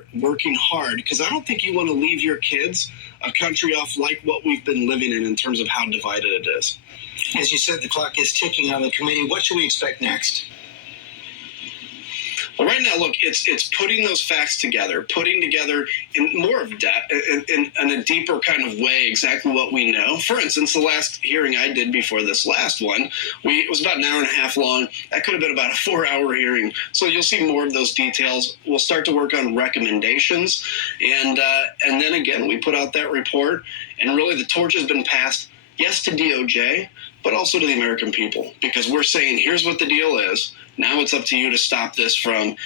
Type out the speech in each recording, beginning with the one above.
together, working hard, because I don't think you want to leave your kids a country off like what we've been living in terms of how divided it is. As you said, the clock is ticking on the committee. What should we expect next? Well, right now, look, it's putting those facts together, putting together in more of depth, in a deeper kind of way, exactly what we know. For instance, the last hearing I did before this last one, it was about an hour and a half long. That could have been about a 4-hour hearing. So you'll see more of those details. We'll start to work on recommendations, and then again, we put out that report, and really the torch has been passed, yes, to DOJ, but also to the American people, because we're saying, here's what the deal is. Now it's up to you to stop this from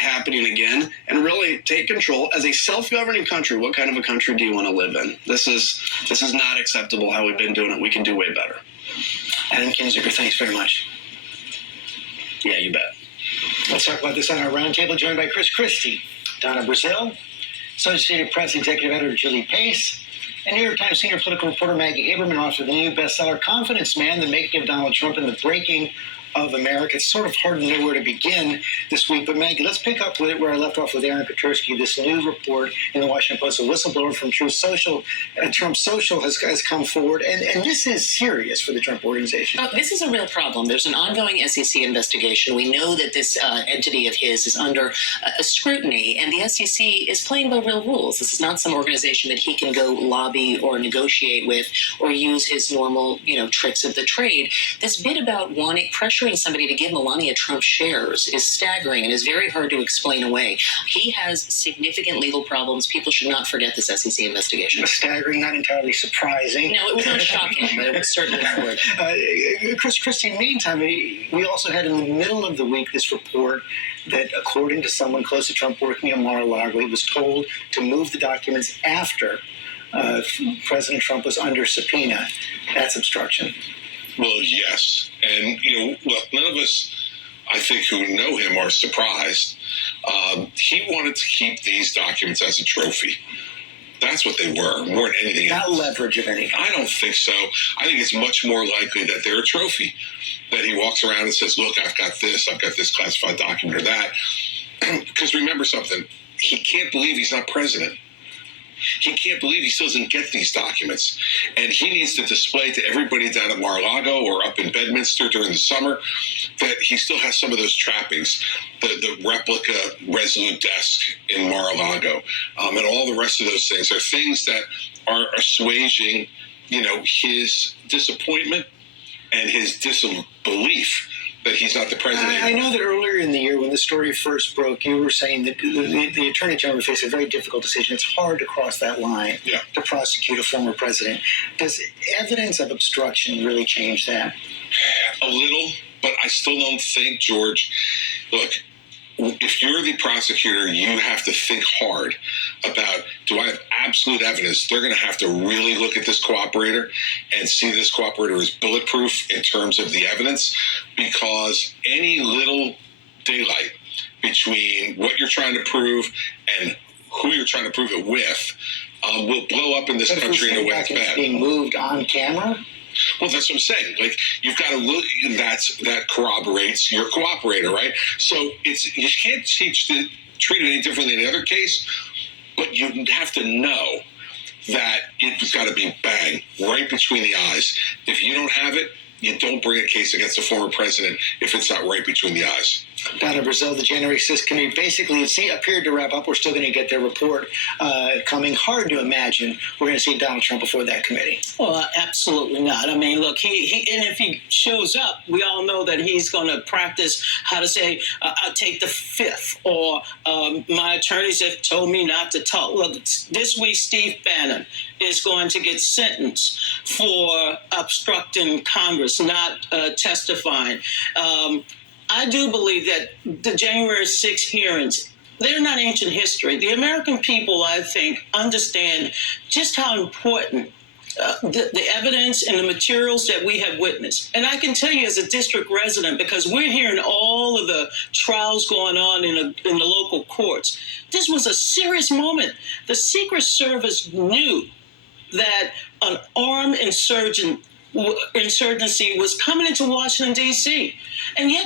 happening again and really take control as a self-governing country. What kind of a country do you want to live in? This is not acceptable how we've been doing it. We can do way better. Adam Kinzinger, thanks very much. Yeah, you bet. Let's talk about this on our roundtable, joined by Chris Christie, Donna Brazil, Associated Press Executive Editor Julie Pace, and New York Times senior political reporter Maggie Haberman, author of the new bestseller Confidence Man, The Making of Donald Trump and the Breaking of America. It's sort of hard to know where to begin this week, but Maggie, let's pick up with it where I left off with Aaron Katersky. This new report in the Washington Post, a whistleblower from Truth Social, Trump Social has come forward, and this is serious for the Trump organization. Oh, this is a real problem. There's an ongoing SEC investigation. We know that this entity of his is under a scrutiny, and the SEC is playing by real rules. This is not some organization that he can go lobby or negotiate with or use his normal, tricks of the trade. This bit about pressuring somebody to give Melania Trump shares is staggering and is very hard to explain away. He has significant legal problems. People should not forget this SEC investigation. Staggering, not entirely surprising. No, it was not shocking, but it was certainly important. Chris Christie, in the meantime, we also had in the middle of the week this report that, according to someone close to Trump working at Mar-a-Lago, he was told to move the documents after President Trump was under subpoena. That's obstruction. Well, yes. And, look, none of us, I think, who know him are surprised. He wanted to keep these documents as a trophy. That's what they were, more than anything else. Not leverage of anything. I don't think so. I think it's much more likely that they're a trophy, that he walks around and says, look, I've got this classified document or that. Because remember something, he can't believe he's not president. He can't believe he still doesn't get these documents. And he needs to display to everybody down at Mar-a-Lago or up in Bedminster during the summer that he still has some of those trappings, the replica Resolute desk in Mar-a-Lago, and all the rest of those things are things that are assuaging, his disappointment and his disbelief that he's not the president. I know that earlier in the year when the story first broke, you were saying that the Attorney General faced a very difficult decision. It's hard to cross that line to prosecute a former president. Does evidence of obstruction really change that? A little, but I still don't think, George, look, if you're the prosecutor, you have to think hard about, do I have absolute evidence? They're going to have to really look at this cooperator and see this cooperator as bulletproof in terms of the evidence, because any little daylight between what you're trying to prove and who you're trying to prove it with will blow up in this country in a way that's bad. Being moved on camera? Well, that's what I'm saying. Like, you've got to look, that corroborates your cooperator, right? So you can't treat it any different than any other case, but you have to know that it's got to be bang, right between the eyes. If you don't have it, you don't bring a case against a former president if it's not right between the eyes. Donna Brazil, the January 6th committee, basically appeared to wrap up. We're still going to get their report coming. Hard to imagine we're going to see Donald Trump before that committee. Well, absolutely not. I mean, look, he and if he shows up, we all know that he's going to practice how to say, I'll take the fifth, or my attorneys have told me not to talk. Look, this week, Steve Bannon is going to get sentenced for obstructing Congress, not testifying. I do believe that the January 6th hearings, they're not ancient history. The American people, I think, understand just how important the evidence and the materials that we have witnessed. And I can tell you as a district resident, because we're hearing all of the trials going on in the local courts, this was a serious moment. The Secret Service knew that an armed insurgency was coming into Washington, D.C., and yet